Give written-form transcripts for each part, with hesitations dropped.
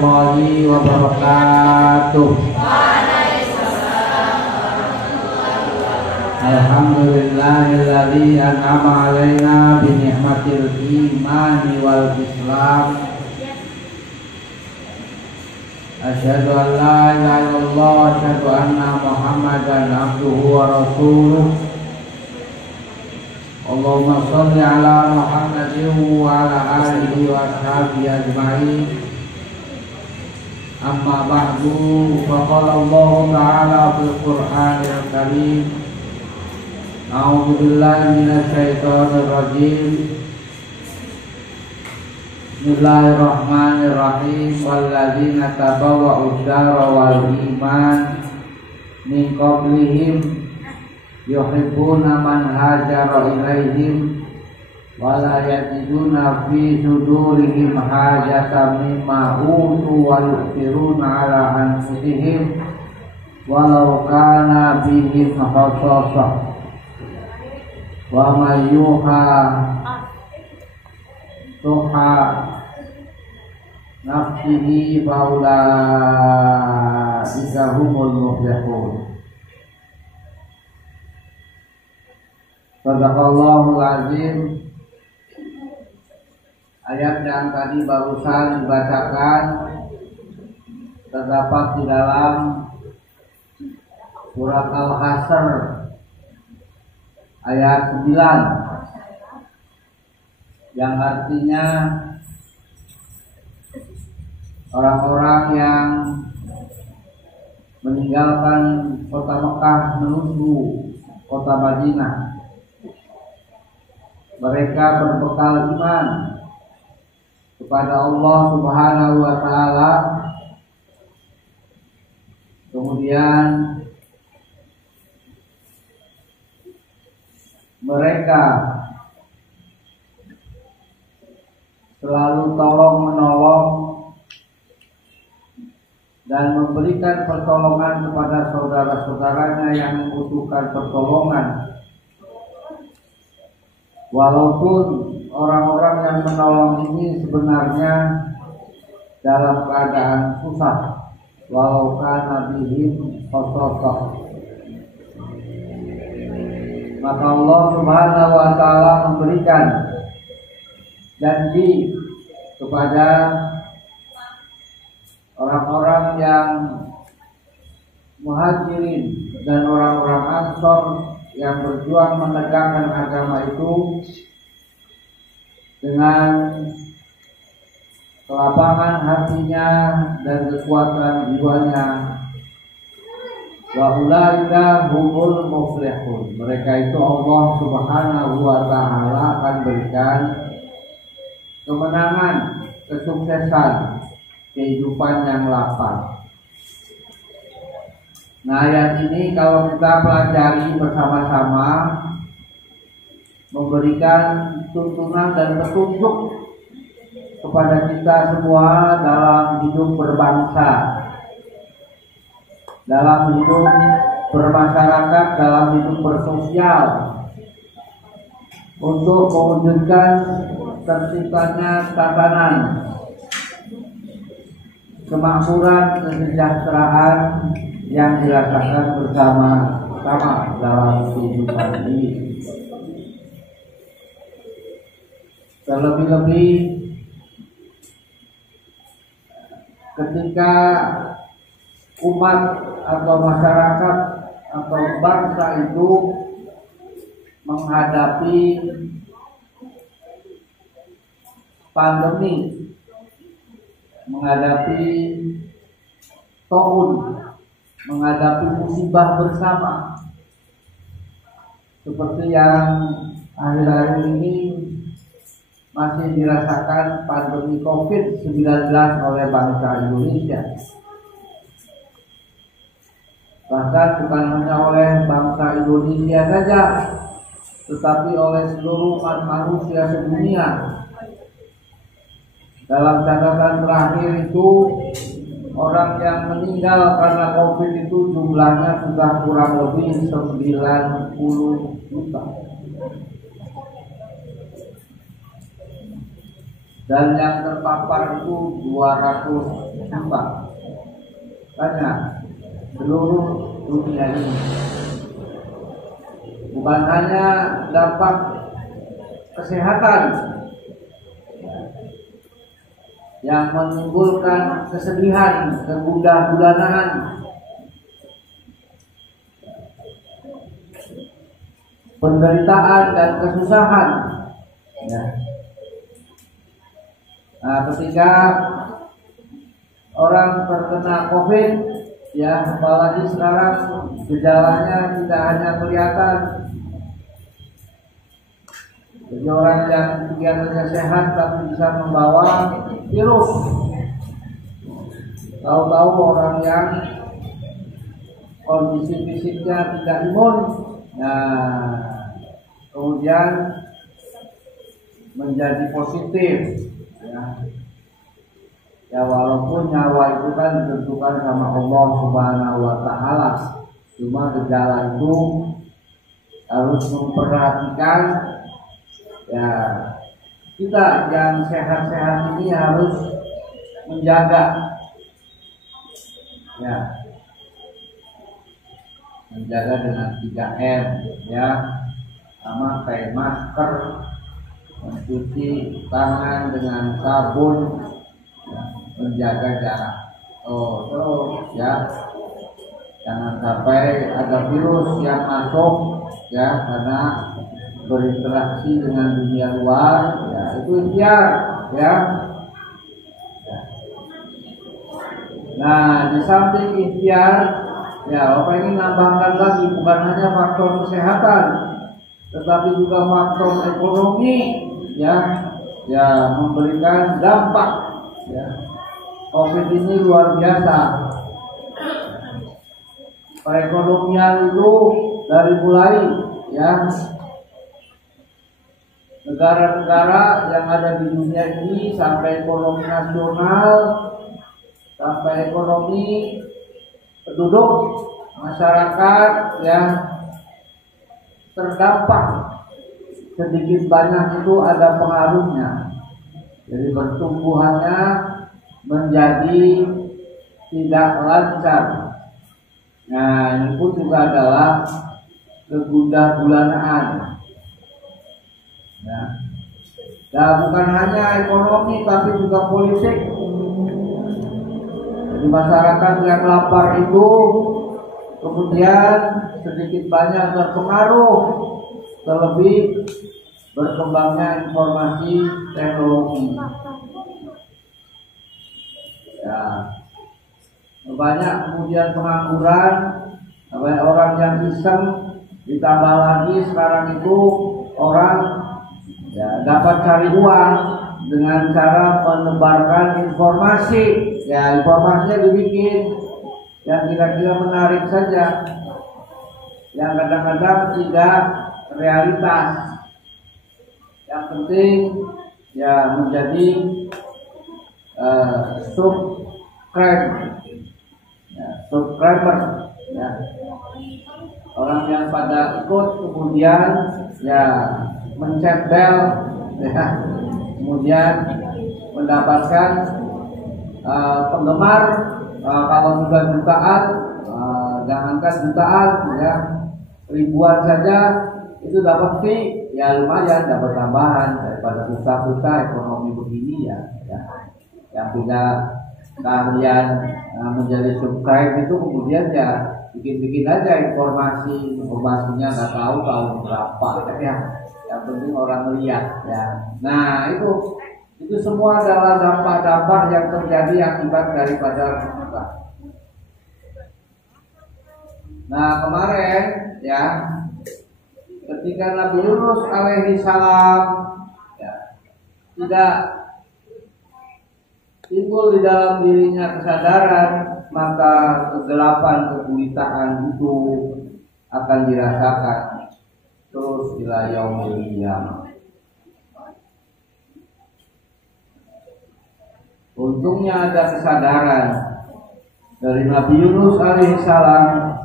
warahmatullahi wabarakatuh. Alhamdulillahilladzi an'ama 'alaina bi ni'matil imani wal islam. Asyhadu an la ilaha illallah wa asyhadu anna Muhammadan abduhu wa rasuluh. Allahumma shalli ala Muhammadin wa ala alihi wa ashabihi ajma'in. Amma ba'du, faqala Allah ta'ala fil Qur'anil Karim. A'udzu billahi minasy syaithanir rajim. Bismillahirrahmanirrahim. Walladzina tabawwa'ud dara wal iman min qablihim yuhibbuna man hajara ilaihim wa la yajiduna fi sudurihim hajatan mimma utu wa yu'thiruna ala anfusihim walau kana bihim khassasah wa may yuha tuha nafsihi faulaika humul muflihun. Sadaqallahul azim. Ayat yang tadi barusan dibacakan terdapat di dalam surat Al-Hasr ayat 9 yang artinya orang-orang yang meninggalkan kota Mekah menuju kota Madinah, mereka berbekal iman kepada Allah Subhanahu wa taala, kemudian mereka selalu tolong-menolong dan memberikan pertolongan kepada saudara-saudaranya yang membutuhkan pertolongan, walaupun orang-orang yang menolong ini sebenarnya dalam keadaan susah, walau kana bihim khassasah. Maka Allah Subhanahu wa taala memberikan janji kepada orang-orang yang muhajirin dan orang-orang ansor yang berjuang menegakkan agama itu dengan kelapangan hatinya dan kekuatan jiwanya. Wa ulaika humul muflihun. Mereka itu Allah Subhanahu wa taala akan berikan kemenangan, kesuksesan, kehidupan yang lapang. Nah, ayat ini kalau kita pelajari bersama-sama memberikan tuntunan dan petunjuk kepada kita semua dalam hidup berbangsa, dalam hidup bermasyarakat, dalam hidup bersosial, untuk mewujudkan terciptanya tatanan kemakmuran, kesejahteraan yang dirasakan bersama-sama dalam kehidupan ini. Terlebih-lebih ketika umat atau masyarakat atau bangsa itu menghadapi pandemi, menghadapi taun, menghadapi musibah bersama seperti yang akhir-akhir ini masih dirasakan pandemi COVID-19 oleh bangsa Indonesia. Bahkan bukan hanya oleh bangsa Indonesia saja, tetapi oleh seluruh umat manusia sedunia. Dalam catatan terakhir itu, orang yang meninggal karena COVID itu jumlahnya sudah kurang lebih 90 juta. Dan yang terpapar itu 200 musibah. Banyak seluruh dunia ini. Bukan hanya dampak kesehatan yang menimbulkan kesedihan, kegundah-gulanaan, penderitaan dan kesusahan. Ya. Nah, ketika orang terkena COVID, ya apalagi sekarang gejalanya tidak hanya kelihatan. Jadi orang yang kelihatannya sehat tapi bisa membawa virus. Tahu-tahu orang yang kondisi fisiknya tidak imun, nah kemudian menjadi positif. Ya walaupun nyawa itu kan ditentukan sama Allah Subhanahu wa Ta'ala, cuma gejala itu harus memperhatikan. Ya kita yang sehat-sehat ini harus menjaga, ya menjaga dengan 3M, ya memakai masker, mencuci tangan dengan sabun, ya, menjaga jarak. Terus ya jangan sampai ada virus yang masuk, ya karena berinteraksi dengan dunia luar, ya itu ikhtiar, ya. Nah, di samping ikhtiar, ya Bapak ini nambahkan lagi bukan hanya faktor kesehatan, tetapi juga faktor ekonomi, ya memberikan dampak. Ya. COVID ini luar biasa. Perekonomian itu dari mulai, ya negara-negara yang ada di dunia ini sampai ekonomi nasional, sampai ekonomi penduduk masyarakat yang terdampak sedikit banyak itu ada pengaruhnya. Jadi pertumbuhannya menjadi tidak lancar. Nah, ini pun juga adalah kegundah-gulanaan. Ya. Nah, bukan hanya ekonomi tapi juga politik. Jadi masyarakat yang lapar itu kemudian sedikit banyak terpengaruh, terlebih berkembangnya informasi teknologi. Ya, banyak kemudian pengangguran, banyak orang yang iseng, ditambah lagi sekarang itu orang ya dapat cari uang dengan cara menebarkan informasi. Ya informasinya dibikin yang kira-kira menarik saja, yang kadang-kadang tidak realitas. Yang penting ya menjadi subscriber, ya. Orang yang pada ikut kemudian ya mencet bel, ya, kemudian mendapatkan penggemar. Kalau sudah jutaan, jangankan jutaan, ya ribuan saja itu dapat fee, ya lumayan dapat tambahan daripada susah-susah ekonomi begini, ya. Yang punya keahlian menjadi subscribe itu kemudian ya bikin-bikin aja informasinya nggak tahu berapa, ya. Yang penting orang lihat, ya. Nah itu semua adalah dampak-dampak yang terjadi akibat daripada musibah. Nah kemarin, ya ketika Nabi Yunus alaihi salam ya, tidak timbul di dalam dirinya kesadaran, maka kegelapan, kegelitaan itu akan dirasakan terus ila yaumil qiyamah. Untungnya ada kesadaran dari Nabi Yunus alaihissalam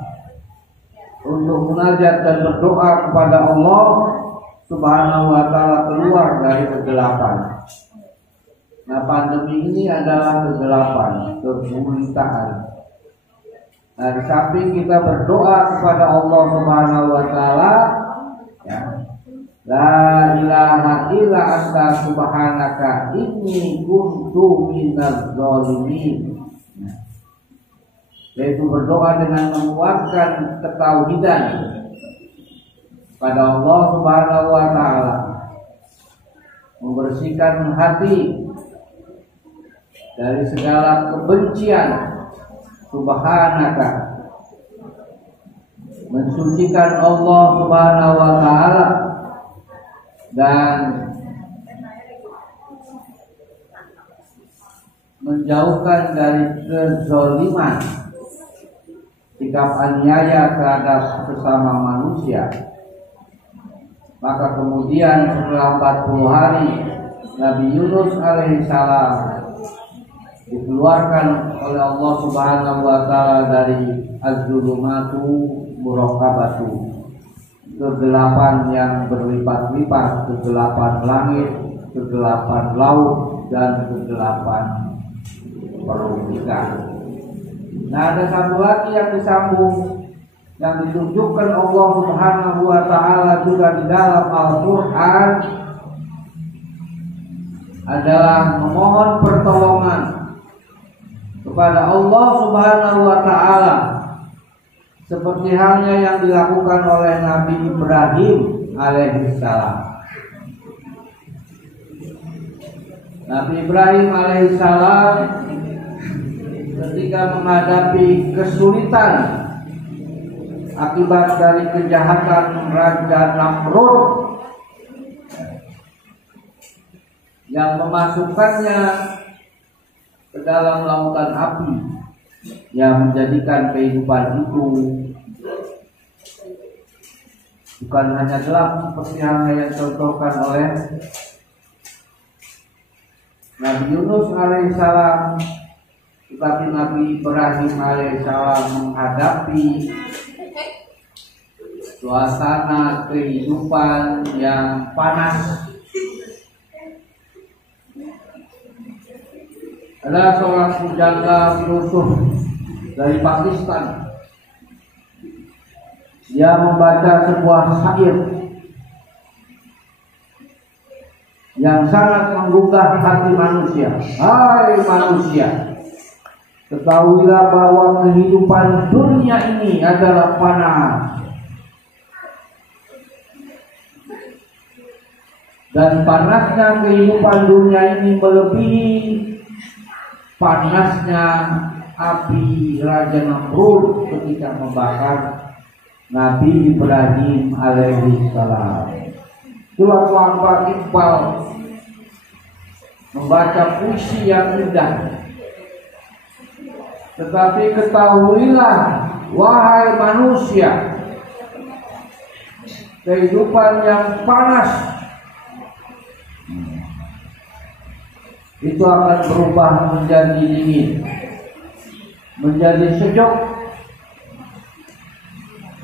untuk munajat dan berdoa kepada Allah Subhanahu wa Ta'ala keluar dari kegelapan. Nah, pandemi ini adalah kegelapan, kegelitaan. Nah, di samping kita berdoa kepada Allah Subhanahu wa taala, ya, la ilaha illa anta subhanaka inni kuntu minadz zalimin. Yaitu berdoa dengan menguatkan ketauhidan pada Allah Subhanahu wa taala, membersihkan hati dari segala kebencian, subhanaka, mensucikan Allah Subhanahu wa taala dan menjauhkan dari kezaliman, sikap aniaya terhadap sesama manusia. Maka kemudian setelah 40 hari Nabi Yunus alaihissalam dikeluarkan oleh Allah Subhanahu wa taala dari az-zulumatu muraqabatu, kegelapan yang berlipat-lipat, kegelapan langit, kegelapan laut, dan kegelapan perut kita. Nah, ada satu lagi yang disambung, yang ditunjukkan Allah Subhanahu wa taala juga di dalam Al-Qur'an, adalah memohon pertolongan kepada Allah Subhanahu wa taala, seperti halnya yang dilakukan oleh Nabi Ibrahim alaihissalam. Nabi Ibrahim alaihissalam ketika menghadapi kesulitan akibat dari kejahatan Raja Namrud yang memasukkannya ke dalam lautan api, yang menjadikan kehidupan itu bukan hanya gelap seperti yang dicontohkan oleh Nabi Yunus alaihissalam, tetapi Nabi Ibrahim alaihissalam menghadapi suasana kehidupan yang panas. Ada seorang pujangga filosof dari Pakistan. Dia membaca sebuah syair yang sangat menggugah hati manusia. Hai manusia, ketahuilah bahwa kehidupan dunia ini adalah panas, dan panasnya kehidupan dunia ini melebihi panasnya api Raja Namrud ketika membakar Nabi Ibrahim alaihissalam. Itulah Muhammad Iqbal membaca puisi yang indah. Tetapi ketahuilah wahai manusia, kehidupan yang panas itu akan berubah menjadi dingin, menjadi sejuk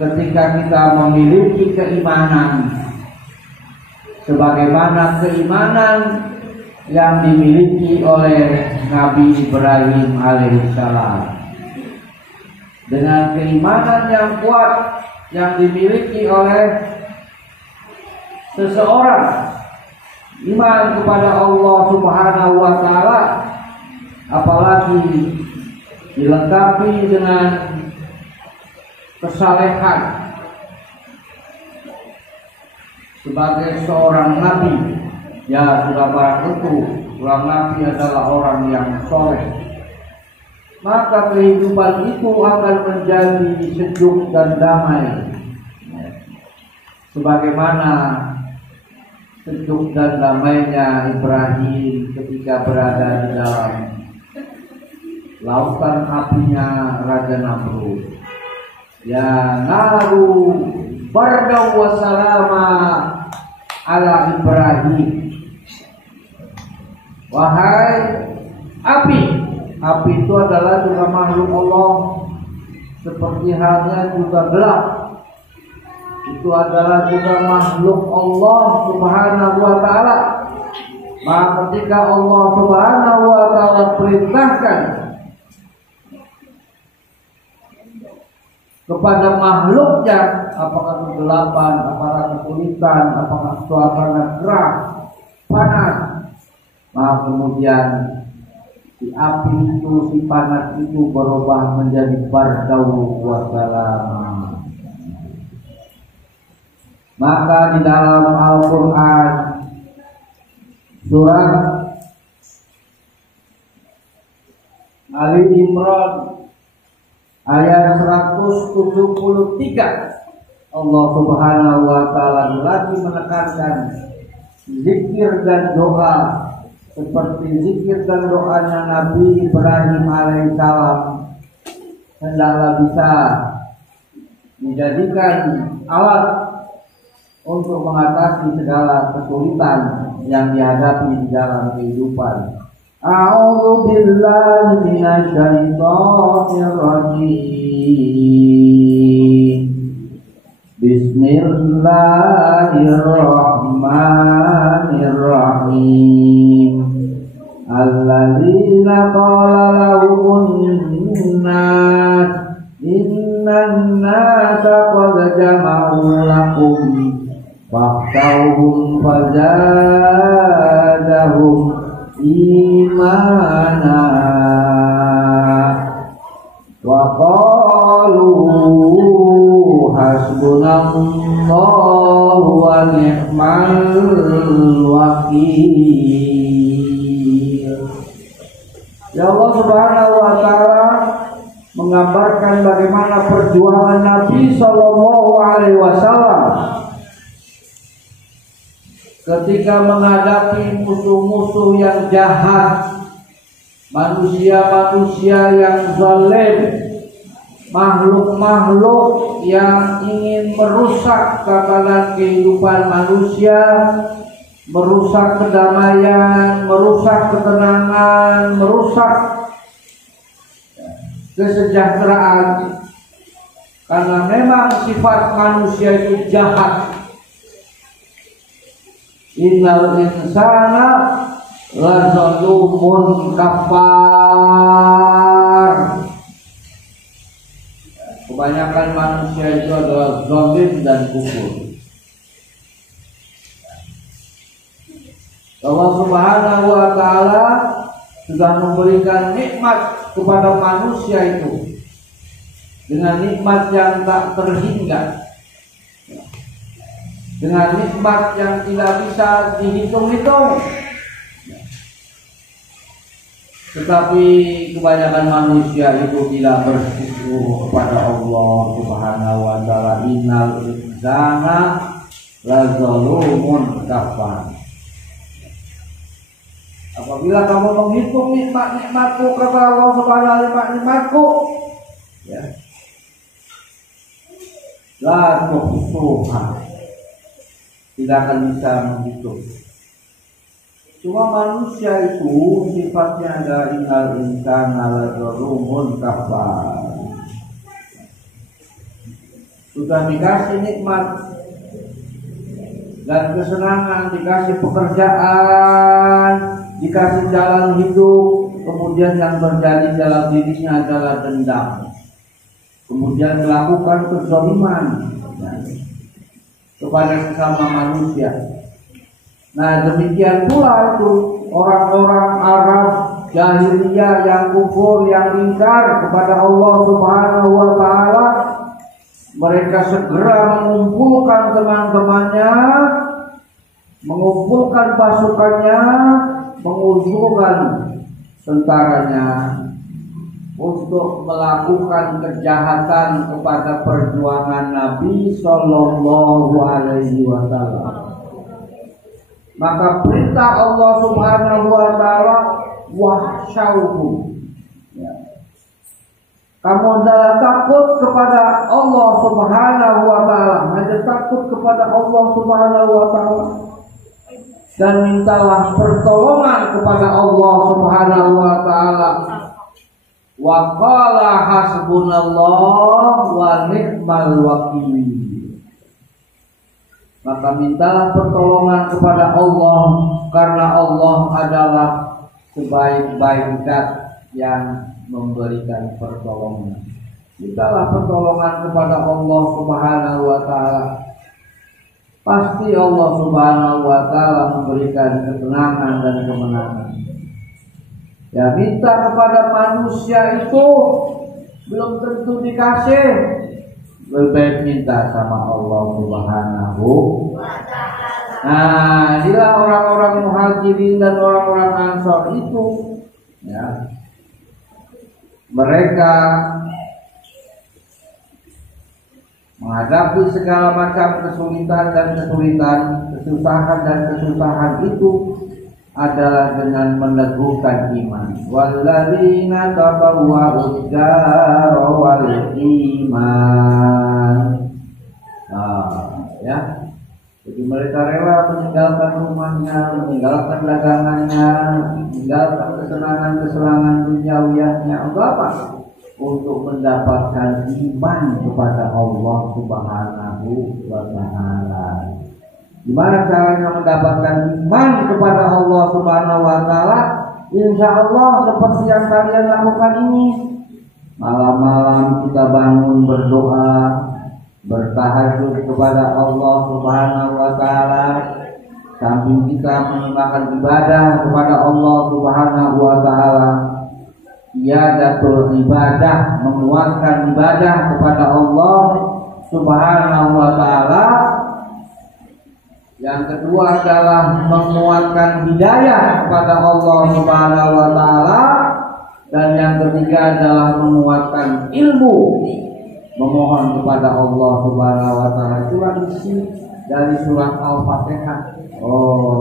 ketika kita memiliki keimanan sebagaimana keimanan yang dimiliki oleh Nabi Ibrahim alaihissalam. Dengan keimanan yang kuat yang dimiliki oleh seseorang, iman kepada Allah Subhanahu wa taala, apalagi dilengkapi dengan kesalehan sebagai seorang nabi, ya sudah barang tentu seorang nabi adalah orang yang soleh, maka kehidupan itu akan menjadi sejuk dan damai, sebagaimana sejuk dan damainya Ibrahim ketika berada di dalam lautan apinya Raja Namrud. Ya naru barda wa salama ala Ibrahim. Wahai api, api itu adalah juga makhluk Allah, seperti halnya juga gelap itu adalah juga makhluk Allah Subhanahu wa taala. Maka ketika Allah Subhanahu wa taala perintahkan kepada makhluknya, apakah kegelapan, apakah kesulitan, apakah suasana keras, panas, maka kemudian si api itu, si panas itu berubah menjadi bardau wa salam. Maka di dalam Al-Quran surat Ali Imran ayat 173 Allah Subhanahu wa taala lagi menekankan zikir dan doa seperti zikir dan doanya Nabi Ibrahim alaihissalam hendaklah bisa dijadikan alat untuk mengatasi segala kesulitan yang dihadapi di dalam kehidupan. A'udzu billahi minasyaitonir rajim. Bismillahirrahmanirrahim. Alladzina qala lahumun nas innan nasa qad jama'u lakum fakhshawhum fazadahum imana wa qalu hasbunallahu wa ni'mal wakil. Ya Allah Subhanahu wa taala menggambarkan bagaimana perjuangan Nabi Shallallahu alaihi wasallam ketika menghadapi musuh-musuh yang jahat, manusia-manusia yang zalim, makhluk-makhluk yang ingin merusak tatanan kehidupan manusia, merusak kedamaian, merusak ketenangan, merusak kesejahteraan. Karena memang sifat manusia itu jahat. Innal insana lazalumun kafar. Kebanyakan manusia itu adalah zalim dan kufur. Allah Subhanahu wa taala sudah memberikan nikmat kepada manusia itu dengan nikmat yang tak terhingga, dengan nikmat yang tidak bisa dihitung-hitung. Tetapi kebanyakan manusia itu tidak bersyukur kepada Allah Subhanahu wa taala. Innal insana lazalumun kafar. Apabila kamu menghitung nikmat-nikmatku, kata Allah Subhanahu wa taala, nikmatku, ya, la tuhsuha, tidak akan bisa menghitung. Cuma manusia itu sifatnya ada innal insana lazalumun kafar. Sudah dikasih nikmat dan kesenangan, dikasih pekerjaan, dikasih jalan hidup, kemudian yang terjadi dalam dirinya adalah dendam, kemudian melakukan kezaliman kepada sesama manusia. Nah, demikian pula itu orang-orang Arab jahiliyah yang kufur, yang ingkar kepada Allah Subhanahu wa taala. Mereka segera mengumpulkan teman-temannya, mengumpulkan pasukannya, mengumpulkan tentaranya untuk melakukan kejahatan kepada perjuangan Nabi Sallallahu Alaihi Wasallam. Maka perintah Allah Subhanahu Wa Taala, wahsyauhum, ya. Kamu adalah takut kepada Allah Subhanahu Wa Taala, hanya takut kepada Allah Subhanahu Wa Taala, dan mintalah pertolongan kepada Allah Subhanahu Wa Taala. Wa qala hasbunallah wa ni'mal wakil. maka mintalah pertolongan kepada Allah, karena Allah adalah sebaik-baik zat yang memberikan pertolongan. Mintalah pertolongan kepada Allah Subhanahu wa taala. Pasti Allah Subhanahu wa taala memberikan ketenangan dan kemenangan. Ya, minta kepada manusia itu belum tentu dikasih. Lebih baik minta sama Allah Subhanahu wa taala. Nah, inilah orang-orang Muhajirin dan orang-orang Ansor itu, ya. Mereka menghadapi segala macam kesulitan dan kesulitan, kesusahan dan kesusahan itu adalah dengan meneguhkan iman. Walladzina tabawwa'ud dar wal iman. Ya. Jadi mereka rela meninggalkan rumahnya, meninggalkan dagangannya, meninggalkan kesenangan-kesenangan duniawiyahnya. Untuk apa? Untuk mendapatkan iman kepada Allah Subhanahu wa taala. Gimana caranya mendapatkan iman kepada Allah Subhanahu wa taala? Insyaallah seperti yang kalian lakukan ini. Malam-malam kita bangun berdoa, bertahajud kepada Allah Subhanahu wa taala. Sambil kita melakukan ibadah kepada Allah Subhanahu wa taala. Iyadatul ibadah, menguatkan ibadah kepada Allah Subhanahu wa taala. Yang kedua adalah menguatkan hidayah kepada Allah Subhanahu wa taala, dan yang ketiga adalah menguatkan ilmu, memohon kepada Allah Subhanahu wa taala. Surah isi dari surat Al-Fatihah.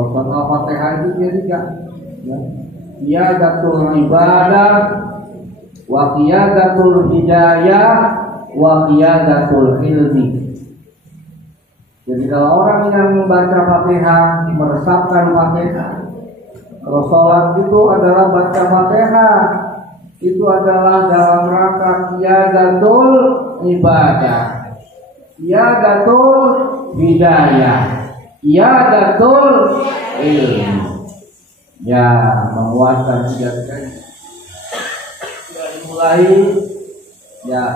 Surat Al-Fatihah itu tiga. Ya. Qiyadatul ibadah wa qiyadatul hidayah wa qiyadatul ilmi. Jadi kalau orang yang membaca Fatihah, meresapkan Fatihah, kalau sholat itu adalah baca Fatihah, itu adalah dalam rangka qiyadatul ibadah, qiyadatul hidayah, qiyadatul ilmi. Ya, menguatkan hidayah. Dari mulai ya,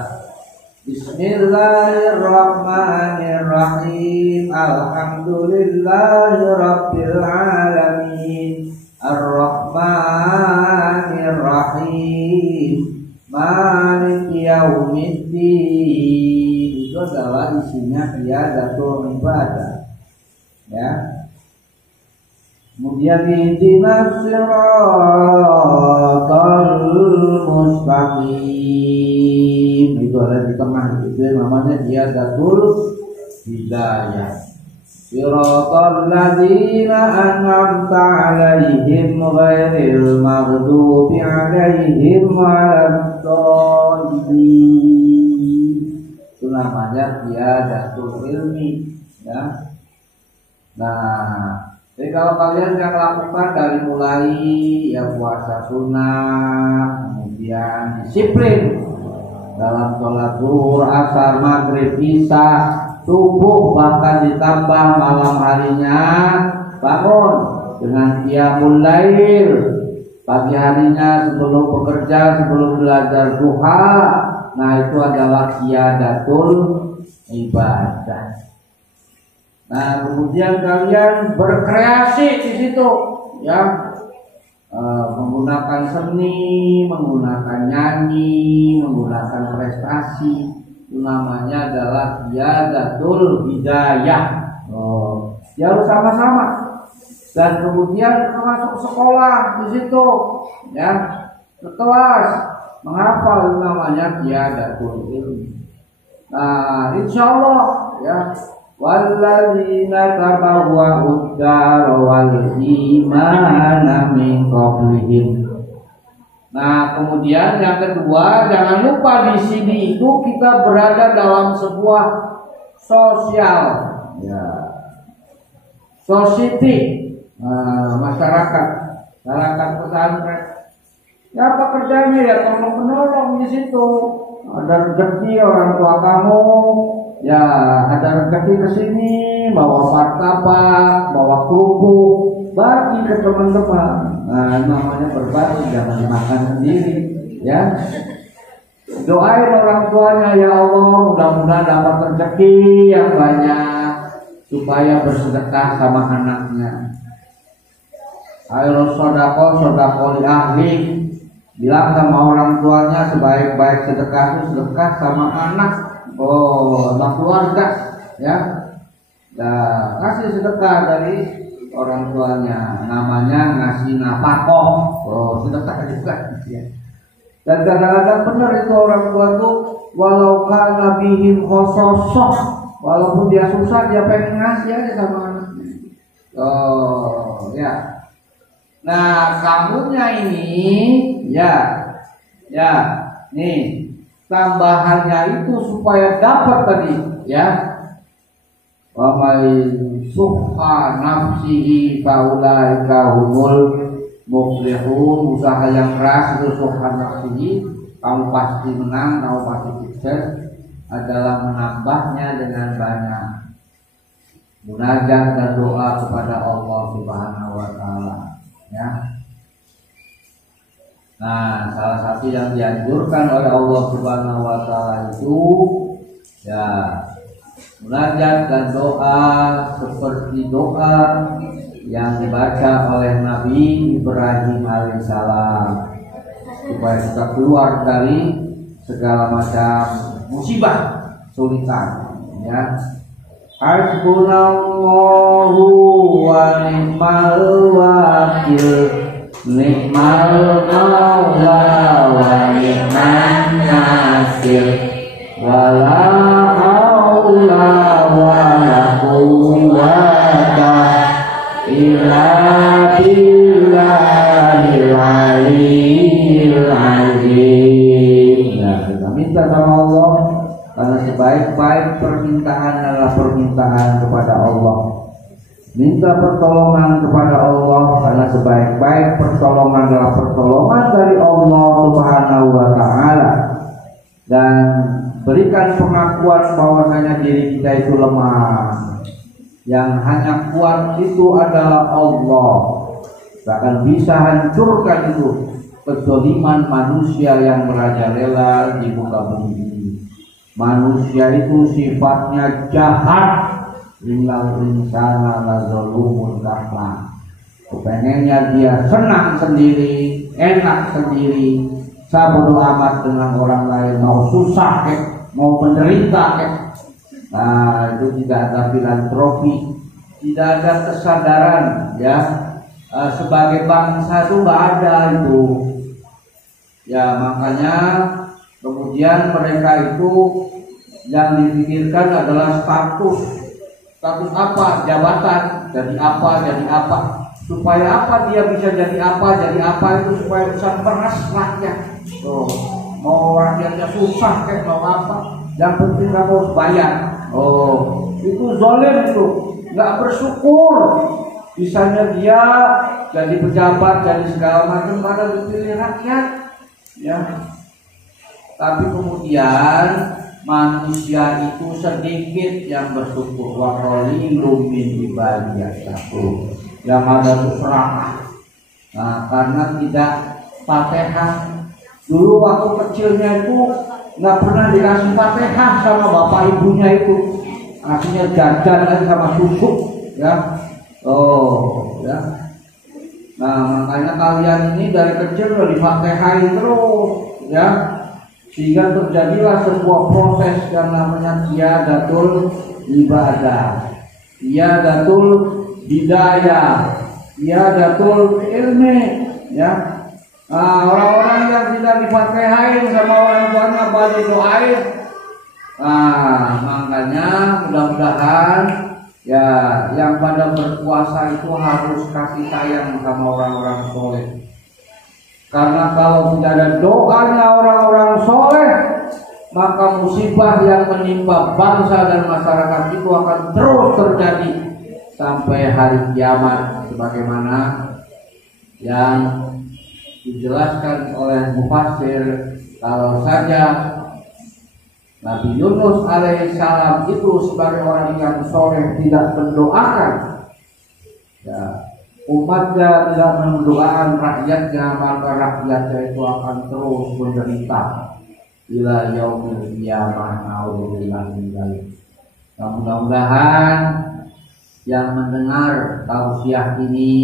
Bismillahirrahmanirrahim. Alhamdulillahirabbil alamin. Ar-Rahmanirrahim. Maliki yaumiddin. Itu adalah isinya qiyadatul ibadah. Ya. Kemudian ihdinas siratal mustaqim. Itu ada di tengah, itu namanya qiyadatul hidayah. Siratal ladzina an'amta 'alaihim ghairil maghdubi 'alaihim waladdallin. Itu namanya qiyadatul ilmi, ya. Nah, jadi kalau kalian yang lakukan dari mulai ya puasa sunnah, kemudian disiplin dalam sholat zuhur, asar, maghrib, isya, subuh, bahkan ditambah malam harinya bangun dengan qiyamul lail, pagi harinya sebelum bekerja, sebelum belajar duha. Nah, itu adalah qiyadatul ibadah. Nah, kemudian kalian berkreasi di situ, ya, menggunakan seni, menggunakan nyanyi, menggunakan prestasi. Itu namanya adalah qiyadatul hidayah. Ya, harus sama-sama. Dan kemudian masuk sekolah di situ, ya, sekelas menghafal, itu namanya qiyadatul ilmi. Nah, insyaallah, ya. Walladzina tabawwa'ud dar wal imana min qablihim. Nah, kemudian yang kedua, jangan lupa di sini itu kita berada dalam sebuah sosial, ya, society, masyarakat pesantren. Ya, apa kerjanya ya, tolong menolong di situ. Ada rezeki orang tua kamu, ya ada rezeki ke sini, bawa martabak, bawa kerupuk, bagi ke teman-teman. Nah, namanya berbagi, jangan dimakan sendiri, ya. Doain orang tuanya, ya Allah, mudah-mudahan dapat rezeki yang banyak supaya bersedekah sama anaknya. Ayo sodako li ahli, bilang sama orang tuanya sebaik-baik sedekah itu sedekah sama anak, sama keluarga, ya. Nah, kasih sedekah dari orang tuanya, namanya ngasih nafkah, sedekah juga, ya. Dan kadang-kadang benar itu orang tua tuh, walau kana bihim khososoh, walaupun dia susah dia pengen ngasih aja sama anaknya. Ya. Nah, kamunya ini, ya, nih tambahannya itu supaya dapat tadi, ya. Wa may suhha nafsihi faulaika humul muflihun. Usaha yang keras itu suhha nafsihi, kamu pasti menang, kamu pasti sukses, adalah menambahnya dengan banyak munajat dan doa kepada Allah Subhanahu wa taala, ya. Nah, salah satu yang dianjurkan oleh Allah Subhanahu wa taala itu, ya, munajat dan doa seperti doa yang dibaca oleh Nabi Ibrahim alaihissalam, supaya kita keluar dari segala macam musibah, sulitan, ya. Hasbunallahu wa ni'mal wakil, ni'mal maula wa ni'man nasir, wala haula wala quwwata illa billahil aliyyil azim. Nah, kita minta sama Allah, karena sebaik-baik permintaan adalah permintaan kepada Allah. Minta pertolongan kepada Allah, karena sebaik-baik pertolongan adalah pertolongan dari Allah Subhanahu wa taala. Dan berikan pengakuan bahwasanya diri kita itu lemah. Yang hanya kuat itu adalah Allah. Bahkan bisa hancurkan itu kezaliman manusia yang merajalela di muka bumi ini. Manusia itu sifatnya jahat. Innal insana lazalumun kafar. Kepengennya dia senang sendiri, enak sendiri, sabodo amat dengan orang lain, mau susah mau menderita Nah, itu tidak ada filantropi, tidak ada kesadaran, ya. Sebagai bangsa itu nggak ada itu, ya. Makanya kemudian mereka itu yang dipikirkan adalah status apa, jabatan, jadi apa, supaya apa dia bisa jadi apa itu supaya bisa meras rakyat. Mau rakyatnya susah mau apa, yang penting kamu harus bayar. Itu zalim itu, nggak bersyukur. Misalnya dia jadi pejabat, jadi segala macam, pada dipilih rakyat, ya. Tapi kemudian manusia itu sedikit yang bersyukur. Wa qalilum min ibadiyas syakur. Yang ada itu serakah. Nah, karena tidak Fatihah. Dulu waktu kecilnya itu nggak pernah dikasih Fatihah sama bapak ibunya itu. Artinya jajan aja sama susu, ya. Ya. Nah, makanya kalian ini dari kecil udah difatihain terus, ya. Sehingga terjadilah sebuah proses yang namanya qiyadatul ibadah, qiyadatul hidayah, qiyadatul ilmi, ya. Nah, orang-orang yang tidak difatihain sama orang tuanya pada doain. Nah, makanya mudah-mudahan, ya, yang pada berpuasa itu harus kasih sayang sama orang-orang soleh. Karena kalau tidak ada doanya orang-orang soleh, maka musibah yang menimpa bangsa dan masyarakat itu akan terus terjadi sampai hari kiamat, sebagaimana yang dijelaskan oleh mufassir. Kalau saja Nabi Yunus alaihissalam itu sebagai orang yang soleh tidak mendoakan ya, umatnya, tidak mendoakan rakyatnya, maka rakyatnya itu akan terus menderita ila yaumil qiyamah. Naudzubillah min dzalik. Mudah-mudahan yang mendengar tausiah ini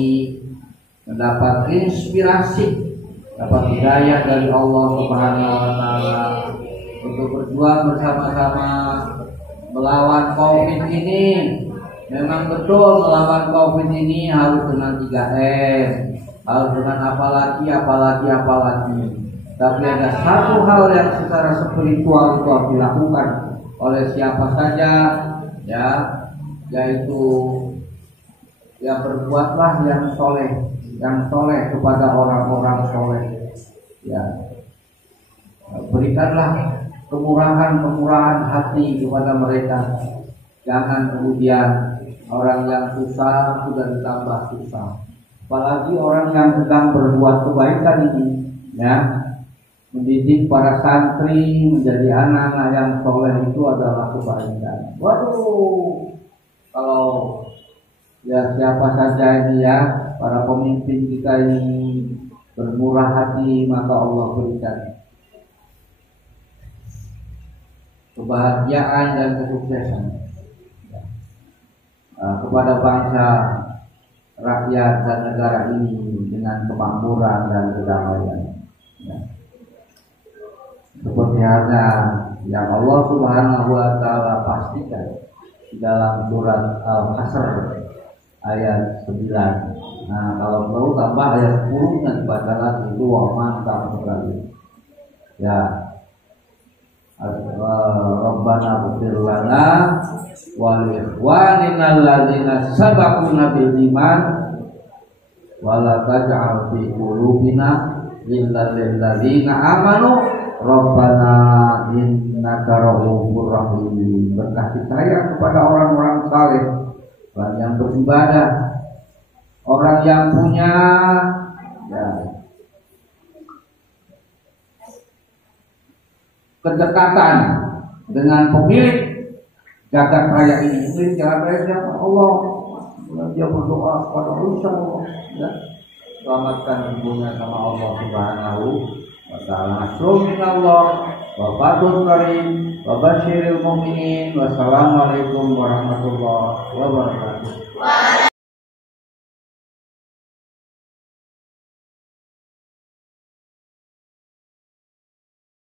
mendapat inspirasi, dapat hidayah dari Allah Subhanahu wa taala untuk berjuang bersama-sama melawan Covid ini. Memang betul melawan Covid ini harus dengan 3M, harus dengan apalagi. Tapi ada satu hal yang secara spiritual itu harus dilakukan oleh siapa saja, ya, yaitu ya berbuatlah yang soleh kepada orang-orang soleh. Ya, berikanlah kemurahan hati kepada mereka. Jangan kemudian orang yang susah sudah ditambah susah. Apalagi orang yang sedang berbuat kebaikan ini, ya, mendidik para santri menjadi anak-anak yang soleh itu adalah kebaikan. Waduh, kalau ya siapa saja ini ya, para pemimpin kita ini bermurah hati, maka Allah berikan kebahagiaan dan kesuksesan kepada bangsa, rakyat dan negara ini dengan kemakmuran dan kedamaian. Ya. Seperti halnya yang Allah Subhanahu wa taala pastikan di dalam surat Al-Hasr ayat 9. Nah, kalau perlu tambah ayat 10 dan dibaca lagi, itu mantap sekali. Ya. Rabbana ighfir lana wa li ikhwanina alladzina sabaquna bil iman wa la taj'al fi qulubina ghillan lil ladzina amanu Rabbana innaka ra'ufur rahim. Berkasih sayang kepada orang-orang saleh, orang yang beribadah, orang yang punya ya, kedekatan dengan pemilik jagat raya ini. Pemilik jagat raya siapa? Allah. Dia berdoa kepada Allah, ya, selamatkan hubungan sama Allah Subhanahu wa ta'ala. Hasbunallah wa fathul karim wa basyiril mu'minin. Wassalamualaikum warahmatullahi wabarakatuh.